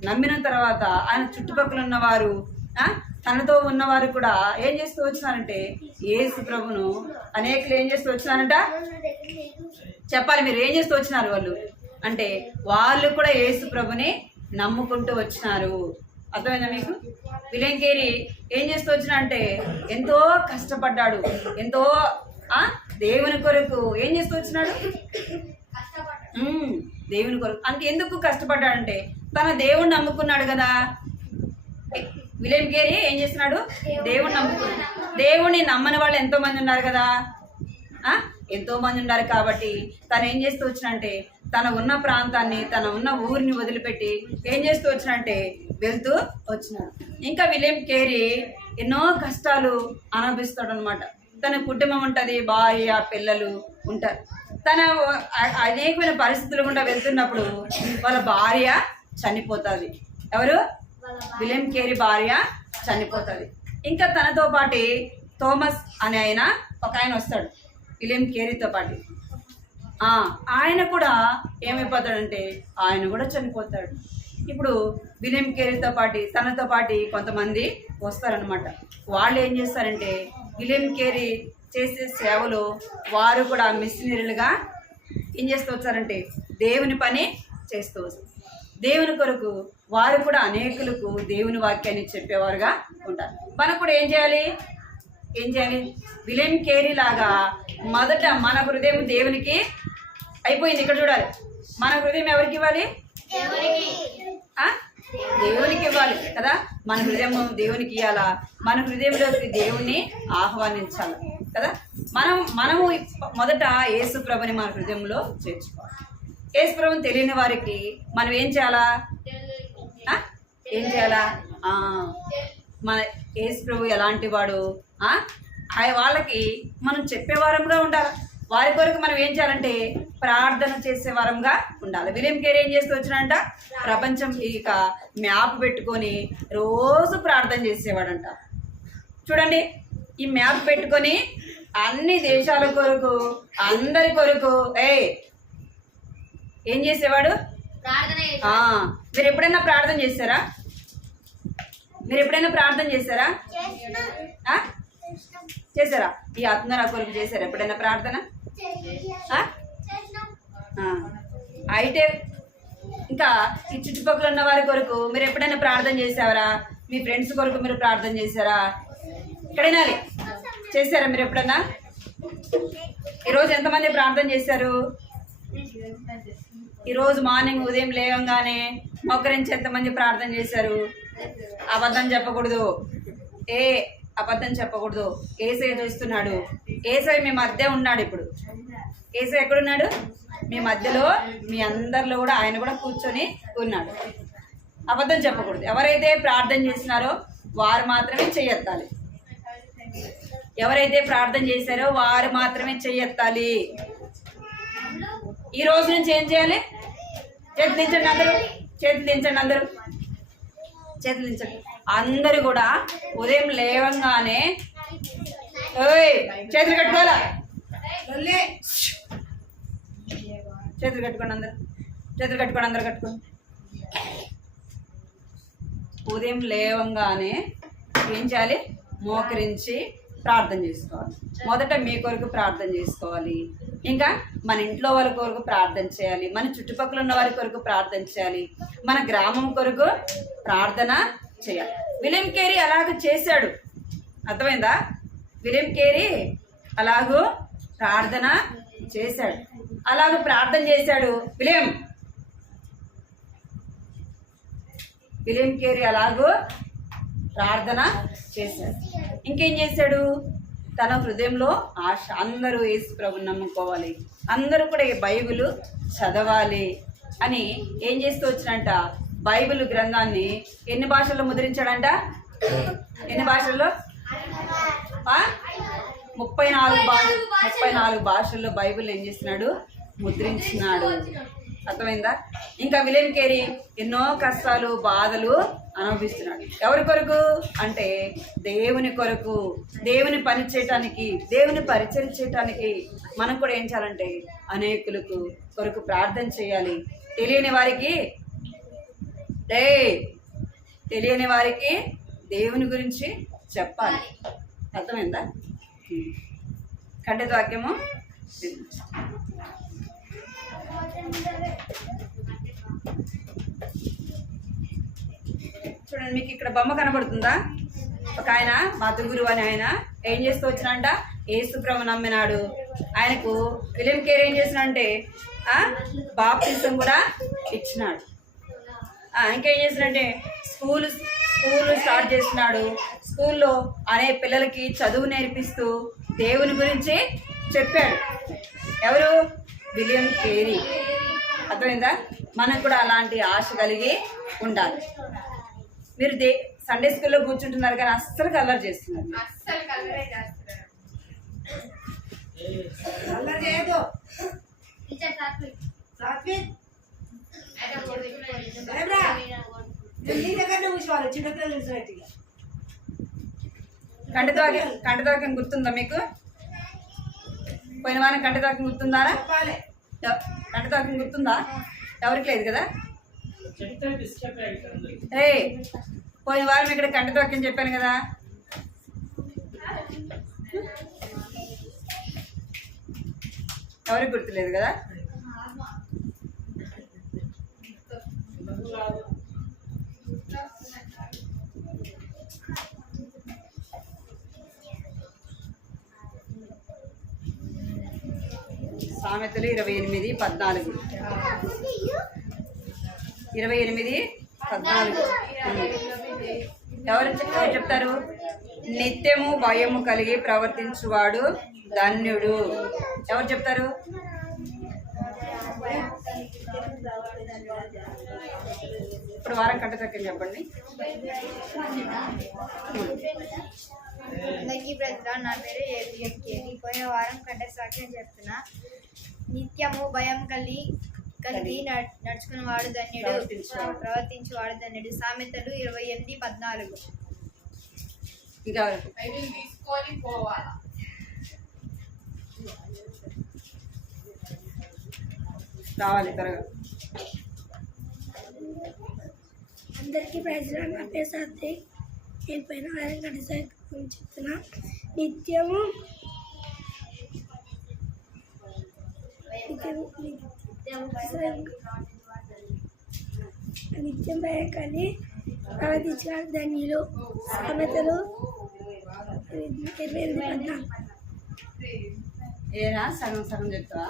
నమ్మిన తర్వాత ఆయన చుట్టుపక్కల ఉన్నవారు, తనతో ఉన్నవారు కూడా ఏం చేస్తూ వచ్చినారంటే యేసు ప్రభును అనేకులు ఏం చేస్తూ వచ్చినారంట చెప్పాలి. మీరు ఏం చేస్తూ వచ్చినారు వాళ్ళు అంటే వాళ్ళు కూడా యేసు ప్రభుని నమ్ముకుంటూ వచ్చినారు. అర్థమైందా మీకు? విలియం కేరీ ఏం చేస్తూ వచ్చినా అంటే ఎంతో కష్టపడ్డాడు, ఎంతో దేవుని కొరకు ఏం చేస్తూ వచ్చినాడు, దేవుని కొరకు. అంటే ఎందుకు కష్టపడ్డాడంటే తన దేవుణ్ణి నమ్ముకున్నాడు కదా. విలియం కేరీ ఏం చేస్తున్నాడు, దేవుణ్ణి నమ్ముకున్నాడు. దేవుణ్ణి నమ్మని వాళ్ళు ఎంతో మంది ఉన్నారు కదా, ఎంతో మంది ఉన్నారు. కాబట్టి తను ఏం చేస్తూ వచ్చినంటే తన ఉన్న ప్రాంతాన్ని, తన ఉన్న ఊరిని వదిలిపెట్టి ఏం చేస్తూ వచ్చినంటే వెళ్తూ వచ్చినాడు. ఇంకా విలియం కేరీ ఎన్నో కష్టాలు అనుభవిస్తాడు అనమాట. తన కుటుంబం ఉంటుంది, భార్య పిల్లలు ఉంటారు. తన అనేకమైన పరిస్థితులు గుండా వెళ్తున్నప్పుడు వాళ్ళ భార్య చనిపోతుంది. ఎవరు? విలియం కేరీ భార్య చనిపోతుంది. ఇంకా తనతో పాటు థోమస్ అనే ఒక ఆయన వస్తాడు విలియం కేరీతో పాటు. ఆయన కూడా ఏమైపోతాడంటే ఆయన కూడా చనిపోతాడు. ఇప్పుడు విలియం కేరీతో పాటు తనతో పాటు కొంతమంది వస్తారనమాట. వాళ్ళు ఏం చేస్తారంటే విలియం కేరీ చేసే సేవలో వారు కూడా మిషనరీలుగా ఏం చేస్తూ వచ్చారంటే దేవుని పని చేస్తూ వస్తారు. దేవుని కొరకు వారు కూడా అనేకులకు దేవుని వాక్యాన్ని చెప్పేవారుగా ఉంటారు. మనం కూడా ఏం చేయాలి? విలియం కేరీ లాగా మొదట మన హృదయం దేవునికి అయిపోయింది. ఇక్కడ చూడాలి, మన హృదయం ఎవరికి ఇవ్వాలి? దేవునికి ఇవ్వాలి కదా. మన హృదయం దేవునికి ఇవ్వాలా, మన హృదయంలోకి దేవుణ్ణి ఆహ్వానించాలి కదా. మనము మొదట యేసు ప్రభుని మన హృదయంలో చేర్చుకోవాలి. యేసు ప్రభుని తెలియని వారికి మనం ఏం చేయాలా? మన యేసు ప్రభు ఎలాంటి వాడు, వాళ్ళకి మనం చెప్పేవారంగా ఉండాలి. వారి కొరకు మనం ఏం చేయాలంటే ప్రార్థన చేసే వారంగా ఉండాలి. విలియం కేరీ ఏం చేస్తూ వచ్చినంట ప్రపంచం ఇక మ్యాప్ పెట్టుకొని రోజు ప్రార్థన చేసేవాడంట. చూడండి, ఈ మ్యాప్ పెట్టుకొని అన్ని దేశాల కొరకు, అందరి కొరకు ఏం చేసేవాడు? మీరు ఎప్పుడైనా ప్రార్థన చేశారా? చేశారా? ఈ ఆత్మరా కొరకు చేశారా ఎప్పుడైనా ప్రార్థన? అయితే ఇంకా ఈ చుట్టుపక్కల ఉన్న వారి కొరకు మీరు ఎప్పుడైనా ప్రార్థన చేసావరా? మీ ఫ్రెండ్స్ కొరకు మీరు ప్రార్థన చేశారా? ఎక్కడైనా చేశారా మీరు ఎప్పుడన్నా? ఈరోజు ఎంతమంది ప్రార్థన చేశారు? ఈరోజు మార్నింగ్ ఉదయం లేవగానే మొక్కరించి ఎంతమంది ప్రార్థన చేశారు? అబద్ధం చెప్పకూడదు, అబద్ధం చెప్పకూడదు. ఏసై చూస్తున్నాడు. ఏసై మీ మధ్య ఉన్నాడు. ఇప్పుడు ఏసై ఎక్కడున్నాడు? మీ మధ్యలో, మీ అందరిలో కూడా ఆయన కూడా కూర్చొని ఉన్నాడు. అబద్ధం చెప్పకూడదు. ఎవరైతే ప్రార్థన చేసినారో వారు మాత్రమే చెయ్యెత్తాలి. ఎవరైతే ప్రార్థన చేశారో వారు మాత్రమే చెయ్యెత్తాలి. ఈ రోజు నుంచి ఏం చేయాలి? చేతులు దించండి అందరూ, చేతులు దించండి అందరూ, చేతులు దించండి అందరూ కూడా. ఉదయం లేవంగానే చేతులు కట్టుకోవాలా? చేతులు కట్టుకోండి అందరు, చేతులు కట్టుకోండి అందరు, కట్టుకోండి. ఉదయం లేవంగానే ఏం చేయాలి? మోకరించి ప్రార్థన చేసుకోవాలి. మొదట మీ కొరకు ప్రార్థన చేసుకోవాలి. ఇంకా మన ఇంట్లో వాళ్ళ కొరకు ప్రార్థన చేయాలి. మన చుట్టుపక్కల ఉన్న వారి కొరకు ప్రార్థన చేయాలి. మన గ్రామం కొరకు ప్రార్థన చేయాలి. విలియం కేరీ అలాగ చేశాడు. అర్థమైందా? విలియం కేరీ అలాగూ ప్రార్థన చేశాడు. అలాగ ప్రార్థన చేశాడు విలియం కేరీ అలాగూ ప్రార్థన చేశాడు. ఇంకేం చేశాడు? తన హృదయంలో ఆశ, అందరూ యేసు ప్రభుని నమ్ముకోవాలి, అందరూ కూడా ఈ బైబిల్ చదవాలి అని ఏం చేస్తూ వచ్చినంట బైబిల్ గ్రంథాన్ని ఎన్ని భాషల్లో ముద్రించాడంట? ఎన్ని భాషల్లో? 34 భాషల్లో బైబిల్ ఏం చేస్తున్నాడు? ముద్రించినాడు. అర్థమైందా? ఇంకా విలియం కేరీ ఎన్నో కష్టాలు బాధలు అనుభవిస్తున్నాడు. ఎవరి కొరకు అంటే దేవుని కొరకు, దేవుని పని చేయటానికి, దేవుని పరిచయం చేయటానికి మనం కూడా ఏం చేయాలంటే అనేకులకు కొరకు ప్రార్థన చేయాలి. తెలియని వారికి దేవుని గురించి చెప్పాలి. అర్థమైందా? ఖండిత వాక్యము చూడండి, మీకు ఇక్కడ బొమ్మ కనబడుతుందా? ఒక ఆయన మధుగురు అని ఆయన ఏం చేస్తూ వచ్చినంట, యేసుప్రభు నమ్మినాడు. ఆయనకు విలియం కేరీ ఏం చేసినంటే బాప్తిసం కూడా ఇచ్చినాడు. ఇంకేం చేసినంటే స్కూల్ స్టార్ట్ చేసినాడు. స్కూల్లో అనే పిల్లలకి చదువు నేర్పిస్తూ దేవుని గురించి చెప్పాడు. ఎవరు? William Carey. అర్థమైందా? మనకు కూడా అలాంటి ఆశ కలిగి ఉండాలి. మీరు సండే స్కూల్లో కూర్చుంటున్నారు కానీ అస్సలు కలర్ చేస్తున్నారు. కంటితోకం గుర్తుందా మీకు? పోయిన వారం కంటితోకం గుర్తుందా? కంటితోకం గుర్తుందా? ఎవరికి లేదు కదా? పోయిన వారం ఇక్కడ కంటితోకం చెప్పాను కదా. ఎవరికి గుర్తులేదు కదా? సామెతలు 28:14. 28:14 ఎవరు చెప్తారు? నిత్యము భయము కలిగి ప్రవర్తించువాడు ధన్యుడు. ఎవరు చెప్తారు? ఇప్పుడు వారం కంటతక్కని చెప్పండి. అందరికీ ప్రజలు, నా పేరు ఏబిఎం కేరీ. పోయిన వారం కంటసాక్ష్యం చెప్తున్నా. నిత్యము భయం కలిగి నడుచుకునేవాడు ధన్యుడు, ప్రవర్తించేవాడు ధన్యుడు. సామెతలు 28:14. ఇంకా రావాలి త్వరగా. అందరికీ ప్రజలు, నా పేరు సాత్విక్. నేను పోయిన వారం కంటసాక్ష్యం చెప్తున్నా. నిత్యం భయం కలిగి ప్రవర్తించేవాడు ధన్యులు. సామెతలు 28:14. ఏనా సగం సగం చెప్తావా?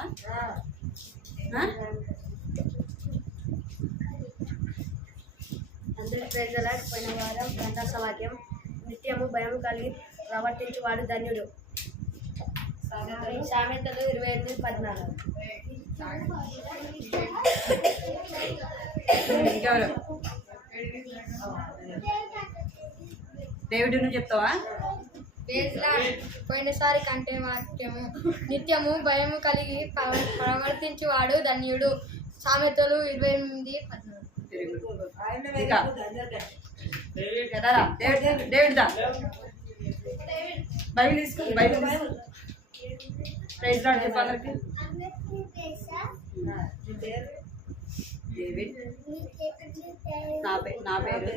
అందరి ప్రజల పోయిన వారం గ్రంథవాక్యం నిత్యము భయం కలిగి ప్రవర్తించువాడు ధన్యుడు. సామెతలు 28:14. ఇంకెవరు? డేవిడ్ నువ్వు చెప్తావా? పోయినసారి కంటే వాక్యము నిత్యము భయము కలిగి ప్రవర్తించువాడు ధన్యుడు. సామెతలు 28:14. డేవిడ్ దా బైబిల్ తీసుకో. బైబిల్ ప్రైజ్ లార్డ్ చెప్పు అందరికి. డేవిడ్, నా పేరు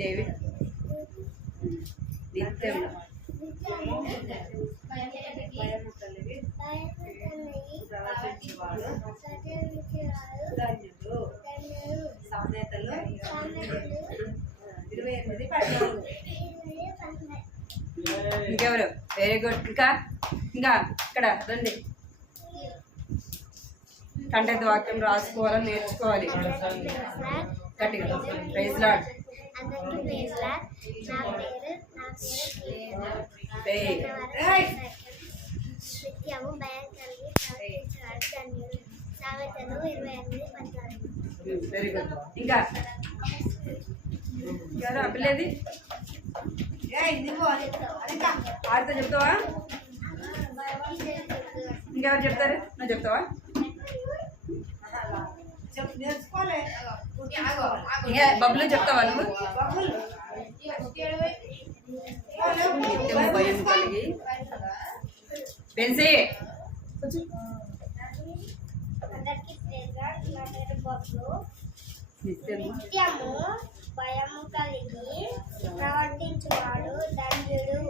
డేవిడ్. నిత్యం సామెతలు 28:14. ఇంకెవరు? Very good. ఇంకా ఇక్కడ రండి. కంటెంట్ వాక్యం రాసుకోవాలని నేర్చుకోవాలి గట్టిగా. Praise lord. నిత్యము భయం కలిగి ప్రవర్తించేవాడు ధన్యుడు. సామెతలు 28:14. Very good. ఇంకా ఎవరు? ఆ పిల్లది ఆడితో చెప్తావా? ఇంకెవరు చెప్తారు? నువ్వు చెప్తావా? ఇక బబ్బులు చెప్తావా నువ్వు? నిత్యము భయం కలిగి పెన్సి అందరికీ ప్రేజ్ నా పేరు బొబ్బు. నిత్యము నిత్యము భయము కలిగి ప్రవర్తించువాడు ధన్యుడు.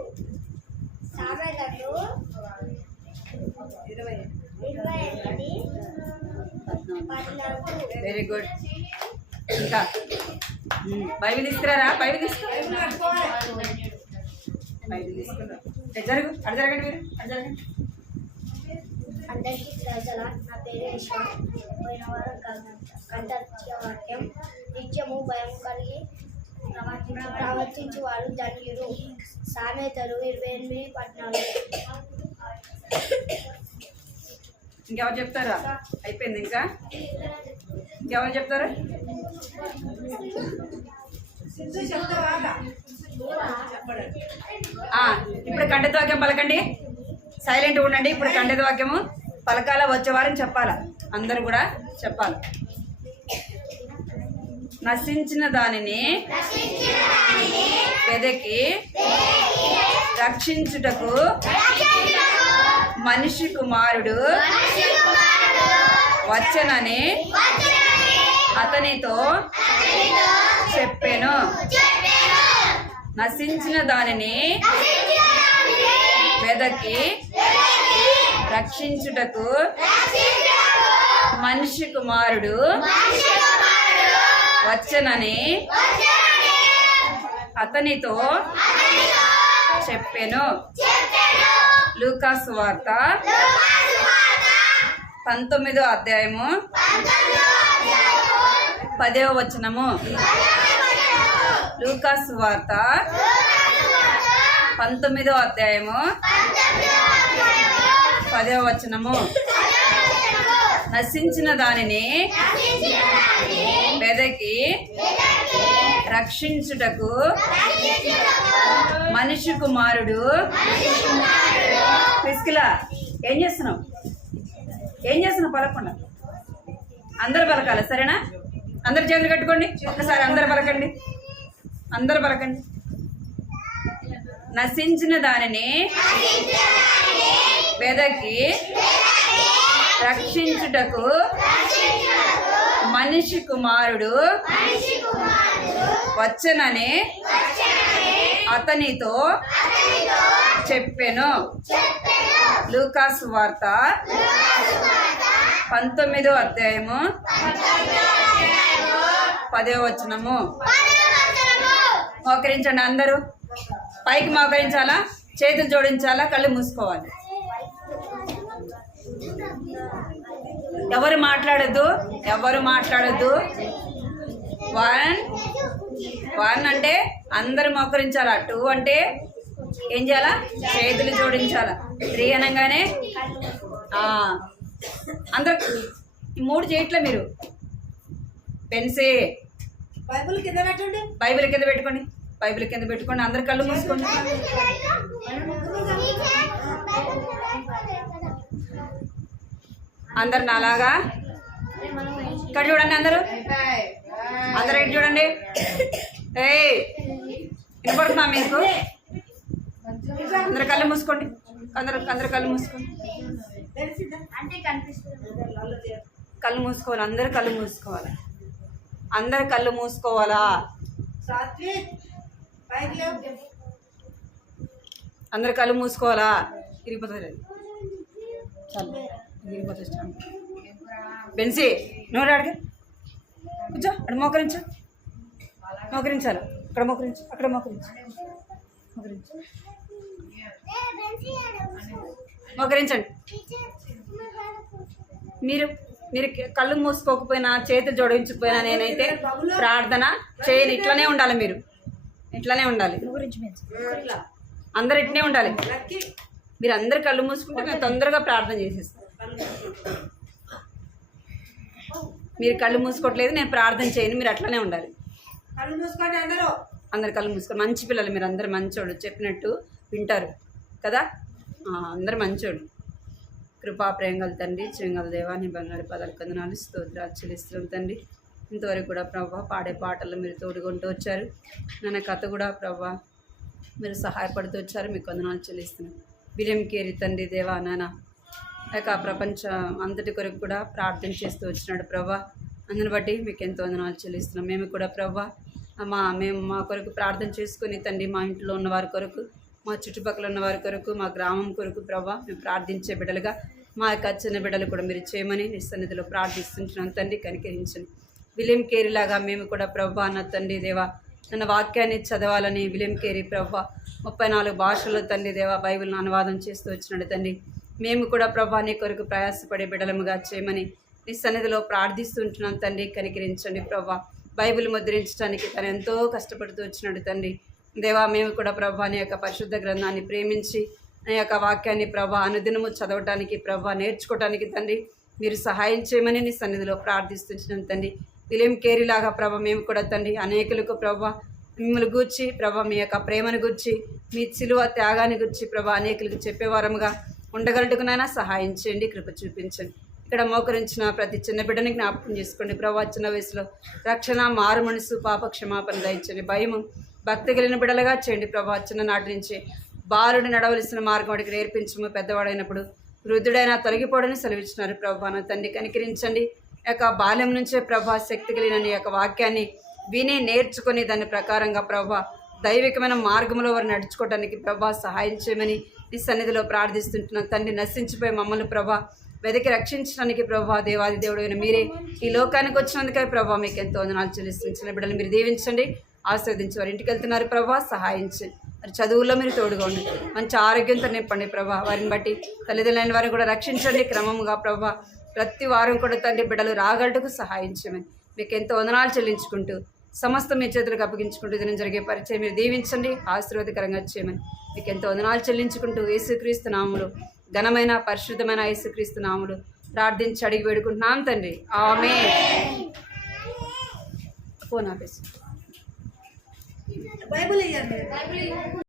సామెతలు 28:14. Very good. ఇంకా బైబిల్ తీసుకురారా? బైబిల్ తీసుకురా. బైబిల్ తీసుకురా. జరుగు, అటు జరగండి, మీరు అటు జరగండి. అందరికీ ప్రజల నా పేరు విశ్వ. పోయిన వారం కంఠస్థ వాక్యం నిత్యము భయం కలిగి ప్రవర్తించువాడు ధన్యుడు. సామెతలు 28:14. ఇంకెవరు చెప్తారా? అయిపోయింది. ఇంకా ఇంకెవరు చెప్తారా? ఇప్పుడు కంఠిత వాక్యం పలకండి. సైలెంట్గా ఉండండి. ఇప్పుడు కంఠిత వాక్యము పలకాల, వచ్చే వారం చెప్పాలా, అందరూ కూడా చెప్పాలి. నశించిన దానిని వెదకి రక్షించుటకు మనిషి కుమారుడు వచ్చనని అతనితో చెప్పెను. నశించిన దానిని వెదకి రక్షించుటకు మనిషి కుమారుడు వచ్చనని అతనితో చెప్పెను. లూకా సువార్త 19వ అధ్యాయము 10వ వచనము. లూకా సువార్త 19వ అధ్యాయము 10వ వచనము. నశించిన దానిని వెదకి రక్షించుటకు మనిషి కుమారుడు. పిస్కిలా ఏం చేస్తున్నావు? పలకుండా అందరు పలకాలి, సరేనా? అందరు చేతులు కట్టుకోండి. ఒక్కసారి అందరు పలకండి. నశించిన దానిని వెదకి రక్షించుటకు మనిషి కుమారుడు వచ్చనని అతనితో చెప్పెను. లూకా సువార్త 19వ అధ్యాయము 10వ వచనము. మోకరించండి అందరూ. పైకి మోకరించాలా, చేతులు జోడించాలా, కళ్ళు మూసుకోవాలి. ఎవరు మాట్లాడద్దు. 1 అంటే అందరూ మోకరించాలా. 2 అంటే ఏం చేయాలా? చేతులు జోడించాలా. 3 అనగానే అందరు 3 చేయట్లే. మీరు పెన్సే బైబిల్ కింద పెట్టుకోండి. అందరు కళ్ళు మూసుకోండి. అందరు నాలాగా ఇక్కడ చూడండి. అందరూ ఇటు చూడండి. వినపడుతున్నా మీకు? అందరు కళ్ళు మూసుకోండి. అందరు కళ్ళు మూసుకోండి. కళ్ళు మూసుకోవాలి. అందరు కళ్ళు మూసుకోవాలా. అందరు కళ్ళు మూసుకోవాలా. ఇరిగిపోతుంది. చాలు, ఇరిగిపోతుంది. బెన్సీ నువ్వు అడిగి కూర్చో. అక్కడ మోకరించాలి. ఇక్కడ మోకరించు, అక్కడ మోకరించండి. మీరు కళ్ళు మూసుకోకపోయినా, చేతులు జోడించకపోయినా నేనైతే ప్రార్థన చేయను. ఇట్లనే ఉండాలి. మీరు ఇట్లనే ఉండాలి. అందరు ఇట్లనే ఉండాలి. మీరు అందరు కళ్ళు మూసుకుంటే మేము తొందరగా ప్రార్థన చేసేస్తాం. మీరు కళ్ళు మూసుకోవట్లేదు, నేను ప్రార్థన చేయను. మీరు అట్లనే ఉండాలి. అందరు కళ్ళు మూసుకోండి. మంచి పిల్లలు మీరు. అందరు మంచోడు, చెప్పినట్టు వింటారు కదా. అందరు మంచోడు. కృపా ప్రేంగల తండ్రి చింగల దేవా నీ బంగారు పదాలు కొందనాలు స్తోత్రాలు చెల్లిస్తున్నాం తండ్రి. ఇంతవరకు కూడా ప్రభా పాడే పాటలు మీరు తోడుకుంటూ వచ్చారు. నన్న కథ కూడా ప్రభా మీరు సహాయపడుతూ వచ్చారు. మీకు కొందనాలు చెల్లిస్తున్నాం. బిలియం కేరి తండ్రి దేవా నాన్న యొక్క ప్రపంచం అంతటి కొరకు కూడా ప్రార్థన చేస్తూ వచ్చినాడు ప్రభా. అందుని బట్టి మీకు ఎంతో వందనాలు చెల్లిస్తున్నాం. మేము కూడా ప్రభా మేము మా కొరకు ప్రార్థన చేసుకుని తండ్రి మా ఇంట్లో ఉన్న వారి కొరకు, మా చుట్టుపక్కల ఉన్న వారి కొరకు, మా గ్రామం కొరకు ప్రభా మేము ప్రార్థించే బిడ్డలుగా మా యొక్క చిన్న బిడ్డలు కూడా మీరు చేయమని నీ సన్నిధిలో ప్రార్థిస్తుంటున్నాం తండ్రి. కనికరించండి. విలియం కేరీలాగా మేము కూడా ప్రభా నా తండ్రి దేవా నన్న వాక్యాన్ని చదవాలని విలియం కేరీ ప్రభా 34 భాషల్లో తండ్రి దేవా బైబిల్ను అనువాదం చేస్తూ వచ్చినాడు తండ్రి. మేము కూడా ప్రభా నీ కొరకు ప్రయాసపడే బిడ్డలముగా చేయమని నీ సన్నిధిలో ప్రార్థిస్తుంటున్నాం తండ్రి. కనికరించండి ప్రభా. బైబిల్ ముద్రించడానికి తను ఎంతో కష్టపడుతూ వచ్చినాడు తండ్రి దేవా. మేము కూడా ప్రభా నీ యొక్క పరిశుద్ధ గ్రంథాన్ని ప్రేమించి నీ యొక్క వాక్యాన్ని ప్రభా అనుదినము చదవటానికి ప్రభా నేర్చుకోవటానికి తండ్రి మీరు సహాయం చేయమని నీ సన్నిధిలో ప్రార్థిస్తున్నాం తండ్రి. విలియం కేరీలాగా ప్రభా మేము కూడా తండ్రి అనేకులకు ప్రభా మిమ్మల్ని గూర్చి ప్రభా మీ యొక్క ప్రేమను గుర్చి మీ సిలువ త్యాగాన్ని గుర్చి ప్రభా అనేకులకు చెప్పేవారముగా ఉండగలటుకునైనా సహాయం చేయండి. కృప చూపించండి. ఇక్కడ మోకరించిన ప్రతి చిన్న బిడ్డని జ్ఞాపకం చేసుకోండి ప్రభా. చిన్న వయసులో రక్షణ, మారు మనసు, పాప క్షమాపణ దయచండి. భయము భక్తి కలిగిన బిడ్డలుగా చేయండి ప్రభా. చిన్ననాటి నుంచి బాలుడు నడవలసిన మార్గం వాడికి నేర్పించము. పెద్దవాడైనప్పుడు వృద్ధుడైనా తొలగిపోవడని సెలవిచ్చినారు ప్రభా. నా తండ్రి కనికరించండి. యొక్క బాల్యం నుంచే ప్రభా శక్తి కలిగిన నీ యొక్క వాక్యాన్ని విని నేర్చుకొని దాని ప్రకారంగా ప్రభా దైవికమైన మార్గంలో వారు నడుచుకోవడానికి ప్రభా సహాయం చేయమని నీ సన్నిధిలో ప్రార్థిస్తుంటున్నాం తండ్రి. నశించిపోయి మమ్మల్ని ప్రభా వెతికి రక్షించడానికి ప్రభా దేవాది దేవుడు అయిన మీరే ఈ లోకానికి వచ్చినందుకే ప్రభా మీకు ఎంతో వందనాలు చెల్లిస్తున్న బిడ్డలు మీరు దీవించండి, ఆస్వాదించి వారి ఇంటికి వెళ్తున్నారు ప్రభా సహాయించండి. మరి చదువుల్లో మీరు తోడుగా ఉండండి, మంచి ఆరోగ్యంతో నింపండి ప్రభా. వారిని బట్టి తల్లిదండ్రులైన వారిని కూడా రక్షించండి క్రమంగా ప్రభా. ప్రతి వారం కూడా తండ్రి బిడ్డలు రాగలటకు సహాయం చేయమని మీకు ఎంతో వందనాలు చెల్లించుకుంటూ సమస్త మీ చేతులకు అప్పగించుకుంటూ దీని జరిగే పరిచయం మీరు దీవించండి, ఆశీర్వాదకరంగా చేయమని మీకు ఎంతో వందనాలు చెల్లించుకుంటూ యేసుక్రీస్తు నామములో ఘనమైన పరిశుద్ధమైన యేసుక్రీస్తు నామములో ప్రార్థించి అడిగి వేడుకుంటున్నాం తండ్రి. ఆమేన్. ఫోన్ ఆపేసి.